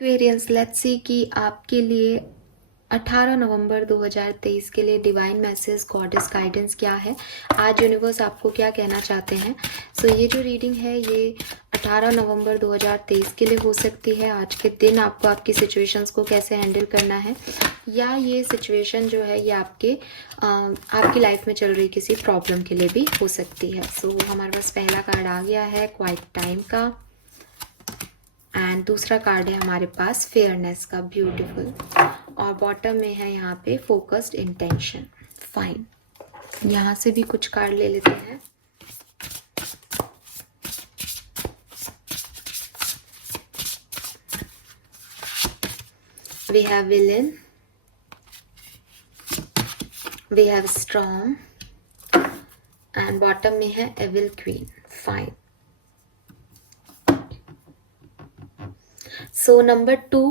Aquarians, let's see कि आपके लिए 18 नवंबर 2023 के लिए डिवाइन मैसेज गॉडेस गाइडेंस क्या है। आज यूनिवर्स आपको क्या कहना चाहते हैं। ये जो रीडिंग है ये 18 नवंबर 2023 के लिए हो सकती है। आज के दिन आपको आपकी सिचुएशंस को कैसे हैंडल करना है, या ये सिचुएशन जो है ये आपकी लाइफ में चल रही किसी प्रॉब्लम के लिए भी हो सकती है। हमारे पास पहला कार्ड आ गया है क्वाइट टाइम का, एंड दूसरा कार्ड है हमारे पास फेयरनेस का, ब्यूटीफुल, और बॉटम में है यहाँ पे फोकस्ड इंटेंशन। फाइन, यहाँ से भी कुछ कार्ड ले लेते हैं। We have villain, we have storm, and bottom में है evil queen. Fine, so number 2,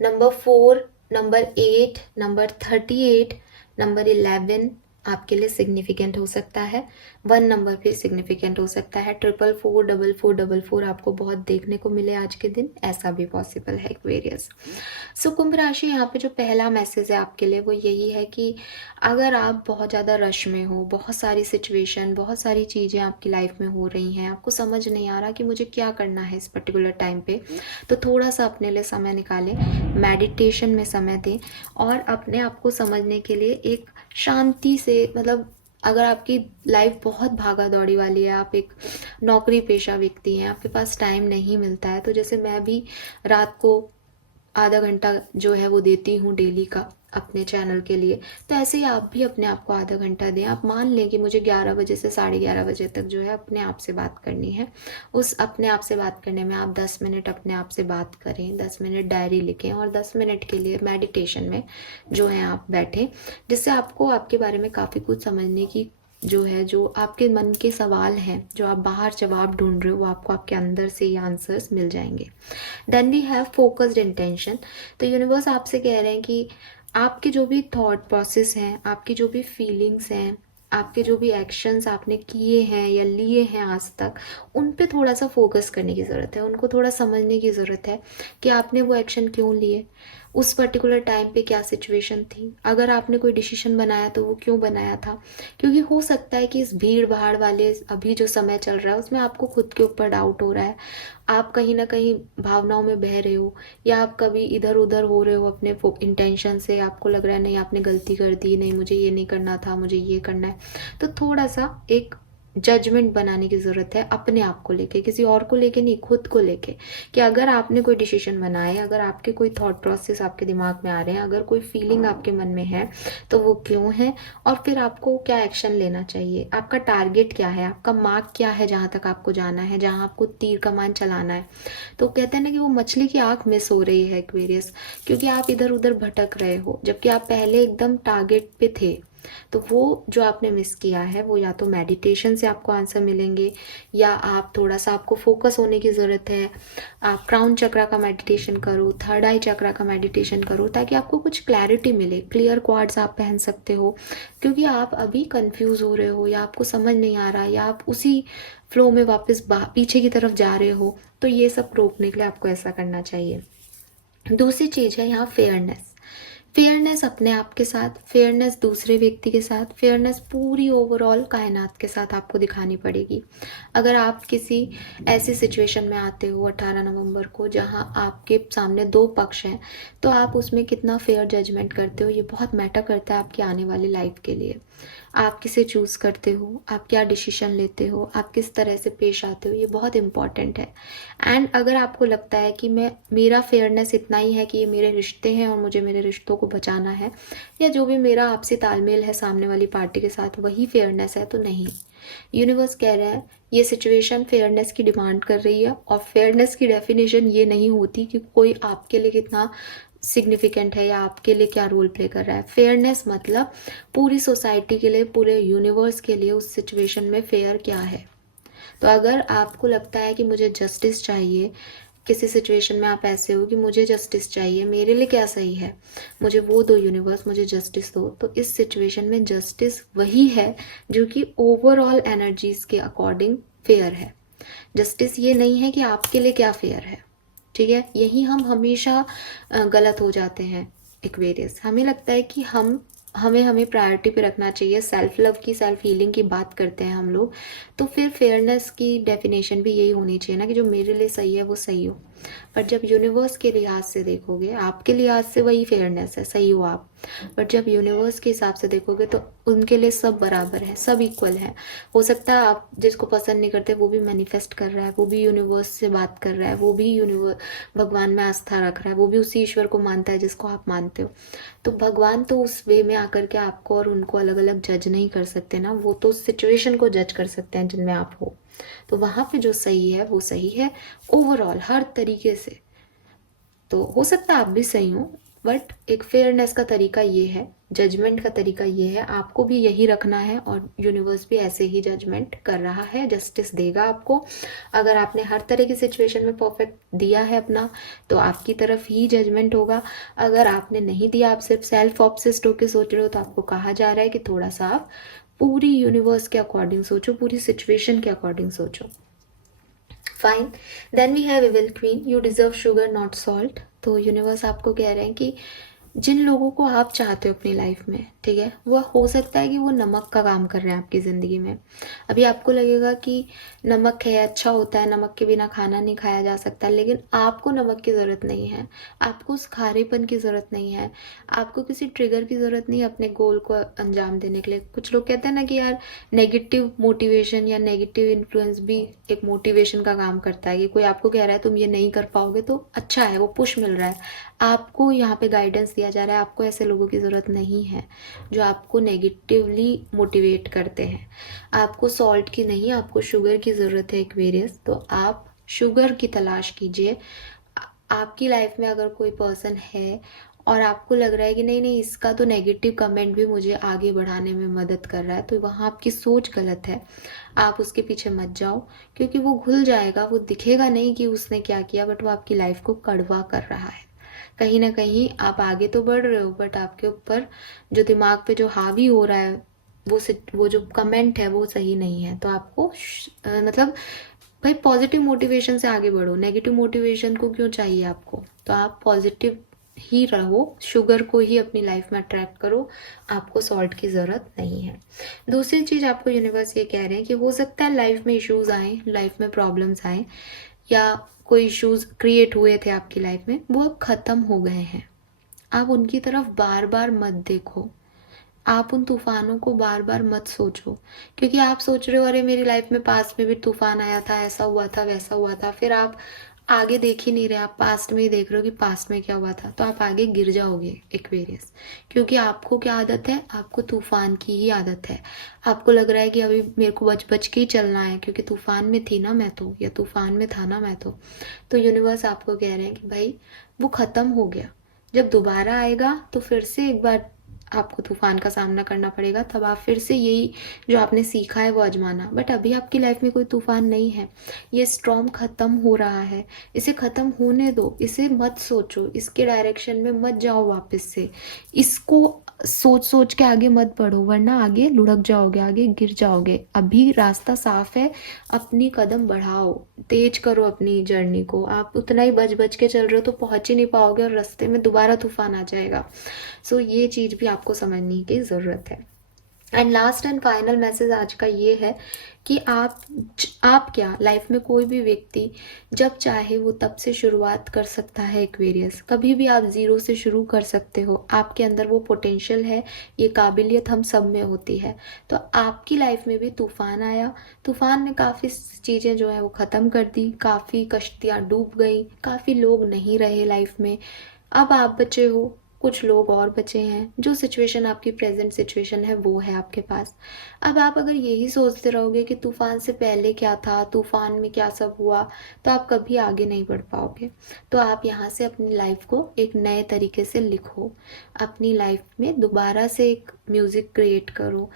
number 4, number 8, number 38, number 11 आपके लिए सिग्निफिकेंट हो सकता है। 1 नंबर भी सिग्निफिकेंट हो सकता है। 444, 4444 आपको बहुत देखने को मिले आज के दिन, ऐसा भी पॉसिबल है एक्वेरियस। कुंभ राशि, यहाँ पे जो पहला मैसेज है आपके लिए वो यही है कि अगर आप बहुत ज़्यादा रश में हो, बहुत सारी सिचुएशन, बहुत सारी चीज़ें आपकी लाइफ में हो रही हैं, आपको समझ नहीं आ रहा कि मुझे क्या करना है इस पर्टिकुलर टाइम पे, तो थोड़ा सा अपने लिए समय निकालें, मेडिटेशन में समय दें और अपने आप को समझने के लिए एक शांति से, मतलब अगर आपकी लाइफ बहुत भागा दौड़ी वाली है, आप एक नौकरी पेशा व्यक्ति हैं, आपके पास टाइम नहीं मिलता है, तो जैसे मैं भी रात को आधा घंटा जो है वो देती हूँ डेली का अपने चैनल के लिए, तो ऐसे ही आप भी अपने आप को आधा घंटा दें। आप मान लें कि मुझे 11 बजे से 11:30 बजे तक जो है अपने आप से बात करनी है। उस अपने आप से बात करने में आप 10 मिनट अपने आप से बात करें, 10 मिनट डायरी लिखें और 10 मिनट के लिए मेडिटेशन में जो है आप बैठें, जिससे आपको आपके बारे में काफ़ी कुछ समझने की जो है, जो आपके मन के सवाल हैं, जो आप बाहर जवाब ढूंढ रहे हो, वो आपको आपके अंदर से ये आंसर्स मिल जाएंगे। Then we have focused intention. तो यूनिवर्स आपसे कह रहे हैं कि आपके जो भी थॉट प्रोसेस हैं, आपकी जो भी फीलिंग्स हैं, आपके जो भी एक्शंस आपने किए हैं या लिए हैं आज तक, उन पे थोड़ा सा फोकस करने की ज़रूरत है, उनको थोड़ा समझने की ज़रूरत है कि आपने वो एक्शन क्यों लिए, उस पर्टिकुलर टाइम पे क्या सिचुएशन थी, अगर आपने कोई डिसीजन बनाया तो वो क्यों बनाया था। क्योंकि हो सकता है कि इस भीड़ भाड़ वाले अभी जो समय चल रहा है उसमें आपको खुद के ऊपर डाउट हो रहा है, आप कहीं ना कहीं भावनाओं में बह रहे हो, या आप कभी इधर उधर हो रहे हो अपने इंटेंशन से, आपको लग रहा है नहीं आपने गलती कर दी, नहीं मुझे ये नहीं करना था, मुझे ये करना है। तो थोड़ा सा एक जजमेंट बनाने की ज़रूरत है अपने आप को लेके, किसी और को लेके नहीं, खुद को लेके, कि अगर आपने कोई डिसीजन बनाए, अगर आपके कोई थॉट प्रोसेस आपके दिमाग में आ रहे हैं, अगर कोई फीलिंग आपके मन में है तो वो क्यों है, और फिर आपको क्या एक्शन लेना चाहिए, आपका टारगेट क्या है, आपका मार्क क्या है, जहाँ तक आपको जाना है, जहाँ आपको तीर कमान चलाना है। तो कहते हैं ना कि वो मछली की आँख मिस हो रही है एक्वेरियस, क्योंकि आप इधर उधर भटक रहे हो, जबकि आप पहले एकदम टारगेट पे थे। तो वो जो आपने मिस किया है वो या तो मेडिटेशन से आपको आंसर मिलेंगे, या आप थोड़ा सा, आपको फोकस होने की ज़रूरत है, आप क्राउन चक्रा का मेडिटेशन करो, थर्ड आई चक्रा का मेडिटेशन करो, ताकि आपको कुछ क्लैरिटी मिले। क्लियर क्वार्ट्स आप पहन सकते हो, क्योंकि आप अभी कंफ्यूज हो रहे हो, या आपको समझ नहीं आ रहा, या आप उसी फ्लो में वापस पीछे की तरफ जा रहे हो, तो ये सब रोकने के लिए आपको ऐसा करना चाहिए। दूसरी चीज़ है यहाँ फेयरनेस। फेयरनेस अपने आप के साथ, फेयरनेस दूसरे व्यक्ति के साथ, फेयरनेस पूरी ओवरऑल कायनात के साथ आपको दिखानी पड़ेगी। अगर आप किसी ऐसी सिचुएशन में आते हो 18 नवंबर को जहां आपके सामने 2 पक्ष हैं, तो आप उसमें कितना फेयर जजमेंट करते हो, ये बहुत मैटर करता है आपकी आने वाली लाइफ के लिए। आप किसे चूज़ करते हो, आप क्या डिसीजन लेते हो, आप किस तरह से पेश आते हो, ये बहुत इंपॉर्टेंट है। एंड अगर आपको लगता है कि मेरा फेयरनेस इतना ही है कि ये मेरे रिश्ते हैं और मुझे मेरे रिश्तों को बचाना है, या जो भी मेरा आपसी तालमेल है सामने वाली पार्टी के साथ वही फेयरनेस है, तो नहीं। यूनिवर्स कह रहा है ये सिचुएशन फेयरनेस की डिमांड कर रही है, और फेयरनेस की डेफिनेशन ये नहीं होती कि कोई आपके लिए कितना सिग्निफिकेंट है या आपके लिए क्या रोल प्ले कर रहा है। फेयरनेस मतलब पूरी सोसाइटी के लिए, पूरे यूनिवर्स के लिए उस सिचुएशन में फेयर क्या है। तो अगर आपको लगता है कि मुझे जस्टिस चाहिए, किसी सिचुएशन में आप ऐसे हो कि मुझे जस्टिस चाहिए, मेरे लिए क्या सही है, मुझे वो दो यूनिवर्स, मुझे जस्टिस दो, तो इस सिचुएशन में जस्टिस वही है जो कि ओवरऑल एनर्जीज के अकॉर्डिंग फेयर है। जस्टिस ये नहीं है कि आपके लिए क्या फेयर है, ठीक है, यही हम हमेशा गलत हो जाते हैं एक्वेरियस। हमें लगता है कि हमें प्रायोरिटी पे रखना चाहिए, सेल्फ लव की, सेल्फ हीलिंग की बात करते हैं हम लोग, तो फिर फेयरनेस की डेफिनेशन भी यही होनी चाहिए ना कि जो मेरे लिए सही है वो सही हो। पर जब यूनिवर्स के लिहाज से देखोगे, आपके लिहाज से वही फेयरनेस है, सही हो आप, बट जब यूनिवर्स के हिसाब से देखोगे तो उनके लिए सब बराबर है, सब इक्वल है। हो सकता है आप जिसको पसंद नहीं करते वो भी मैनिफेस्ट कर रहा है, वो भी यूनिवर्स से बात कर रहा है, वो भी यूनिवर्स भगवान में आस्था रख रहा है, वो भी उसी ईश्वर को मानता है जिसको आप मानते हो। तो भगवान तो उस वे में आकर के आपको और उनको अलग अलग जज नहीं कर सकते ना, वो तो उस सिचुएशन को जज कर सकते हैं जिनमें आप हो। तो वहां पे जो सही है वो सही है ओवरऑल हर तरीके से। तो हो सकता है आप भी सही हो, बट एक फेयरनेस का तरीका ये है, जजमेंट का तरीका ये है, आपको भी यही रखना है और यूनिवर्स भी ऐसे ही जजमेंट कर रहा है, जस्टिस देगा आपको। अगर आपने हर तरह की सिचुएशन में परफेक्ट दिया है अपना, तो आपकी तरफ ही जजमेंट होगा। अगर आपने नहीं दिया, आप सिर्फ सेल्फ ऑब्सेस्ड होकर सोच रहे हो, तो आपको कहा जा रहा है कि थोड़ा सा आप पूरी यूनिवर्स के अकॉर्डिंग सोचो, पूरी सिचुएशन के अकॉर्डिंग सोचो। Fine, then we have evil queen, you deserve sugar not salt. तो यूनिवर्स आपको कह रहे हैं कि जिन लोगों को आप चाहते हो अपनी लाइफ में, ठीक है, वह हो सकता है कि वो नमक का काम कर रहे हैं आपकी ज़िंदगी में। अभी आपको लगेगा कि नमक है, अच्छा होता है, नमक के बिना खाना नहीं खाया जा सकता, लेकिन आपको नमक की ज़रूरत नहीं है, आपको उस खारेपन की ज़रूरत नहीं है, आपको किसी ट्रिगर की ज़रूरत नहीं है अपने गोल को अंजाम देने के लिए। कुछ लोग कहते हैं ना कि यार नेगेटिव मोटिवेशन या नेगेटिव इन्फ्लुएंस भी एक मोटिवेशन का काम करता है, कि कोई आपको कह रहा है तुम ये नहीं कर पाओगे, तो अच्छा है, वो पुश मिल रहा है आपको, यहाँ पे गाइडेंस दिया जा रहा है। आपको ऐसे लोगों की ज़रूरत नहीं है जो आपको नेगेटिवली मोटिवेट करते हैं। आपको सॉल्ट की नहीं, आपको शुगर की ज़रूरत है एक्वेरियस। तो आप शुगर की तलाश कीजिए। आपकी लाइफ में अगर कोई पर्सन है और आपको लग रहा है कि नहीं नहीं इसका तो नेगेटिव कमेंट भी मुझे आगे बढ़ाने में मदद कर रहा है, तो वहाँ आपकी सोच गलत है। आप उसके पीछे मत जाओ, क्योंकि वो घुल जाएगा, वो दिखेगा नहीं कि उसने क्या किया, बट वो आपकी लाइफ को कड़वा कर रहा है। कहीं ना कहीं आप आगे तो बढ़ रहे हो, बट आपके ऊपर जो दिमाग पे जो हावी हो रहा है, वो जो कमेंट है वो सही नहीं है। तो आपको मतलब भाई पॉजिटिव मोटिवेशन से आगे बढ़ो, नेगेटिव मोटिवेशन को क्यों चाहिए आपको। तो आप पॉजिटिव ही रहो, शुगर को ही अपनी लाइफ में अट्रैक्ट करो, आपको सॉल्ट की ज़रूरत नहीं है। दूसरी चीज़ आपको यूनिवर्स ये कह रहे हैं कि हो सकता है लाइफ में इश्यूज आए, लाइफ में प्रॉब्लम्स आए, या कोई इश्यूज क्रिएट हुए थे आपकी लाइफ में, वो अब ख़त्म हो गए हैं। आप उनकी तरफ बार बार मत देखो, आप उन तूफानों को बार बार मत सोचो, क्योंकि आप सोच रहे हो अरे मेरी लाइफ में पास्ट में भी तूफान आया था, ऐसा हुआ था, वैसा हुआ था, फिर आप आगे देख ही नहीं रहे, आप पास्ट में ही देख रहे हो कि पास्ट में क्या हुआ था, तो आप आगे गिर जाओगे एक्वेरियस। क्योंकि आपको क्या आदत है, आपको तूफान की ही आदत है। आपको लग रहा है कि अभी मेरे को बच बच के ही चलना है, क्योंकि तूफान में थी ना मैं तो, या तूफान में था ना मैं तो यूनिवर्स आपको कह रहे हैं कि भाई वो ख़त्म हो गया, जब दोबारा आएगा तो फिर से एक बार आपको तूफान का सामना करना पड़ेगा, तब आप फिर से यही जो आपने सीखा है वो आजमाना। बट अभी आपकी लाइफ में कोई तूफान नहीं है, ये स्टॉर्म ख़त्म हो रहा है, इसे ख़त्म होने दो, इसे मत सोचो, इसके डायरेक्शन में मत जाओ वापस से, इसको सोच सोच के आगे मत बढ़ो, वरना आगे लुढ़क जाओगे, आगे गिर जाओगे। अभी रास्ता साफ है, अपनी कदम बढ़ाओ, तेज करो अपनी जर्नी को। आप उतना ही बच बच के चल रहे हो तो पहुंच ही नहीं पाओगे और रास्ते में दोबारा तूफान आ जाएगा। सो ये चीज़ भी आपको समझने की ज़रूरत है। And last and final message आज का ये है कि आप क्या लाइफ में कोई भी व्यक्ति जब चाहे वो तब से शुरुआत कर सकता है एक्वेरियस। कभी भी आप ज़ीरो से शुरू कर सकते हो, आपके अंदर वो पोटेंशियल है, ये काबिलियत हम सब में होती है। तो आपकी लाइफ में भी तूफान आया, तूफान ने काफ़ी चीज़ें जो है वो ख़त्म कर दी, काफ़ी कश्तियाँ डूब गई, काफ़ी लोग नहीं रहे लाइफ में, अब आप बचे हो, कुछ लोग और बचे हैं। जो सिचुएशन आपकी प्रेजेंट सिचुएशन है वो है आपके पास। अब आप अगर यही सोचते रहोगे कि तूफान से पहले क्या था, तूफान में क्या सब हुआ, तो आप कभी आगे नहीं बढ़ पाओगे। तो आप यहाँ से अपनी लाइफ को एक नए तरीके से लिखो, अपनी लाइफ में दोबारा से एक म्यूज़िक क्रिएट करो।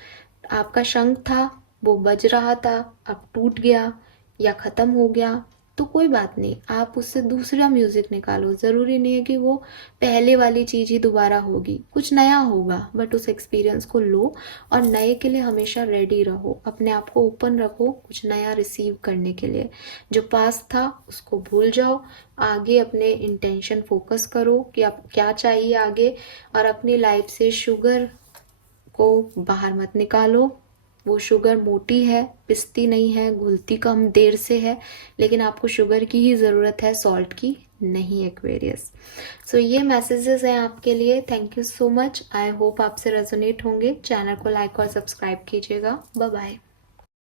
आपका शंख था, वो बज रहा था, अब टूट गया या ख़त्म हो गया, तो कोई बात नहीं, आप उससे दूसरा म्यूज़िक निकालो। ज़रूरी नहीं है कि वो पहले वाली चीज़ ही दोबारा होगी, कुछ नया होगा, बट उस एक्सपीरियंस को लो और नए के लिए हमेशा रेडी रहो, अपने आप को ओपन रखो कुछ नया रिसीव करने के लिए। जो पास था उसको भूल जाओ, आगे अपने इंटेंशन फोकस करो कि आप क्या चाहिए आगे, और अपनी लाइफ से शुगर को बाहर मत निकालो। वो शुगर मोटी है, पिसती नहीं है, घुलती कम देर से है, लेकिन आपको शुगर की ही ज़रूरत है, सॉल्ट की नहीं, एक्वेरियस। सो ये मैसेजेस हैं आपके लिए। Thank you so much. I hope आपसे रेजोनेट होंगे। चैनल को लाइक और सब्सक्राइब कीजिएगा। Bye bye.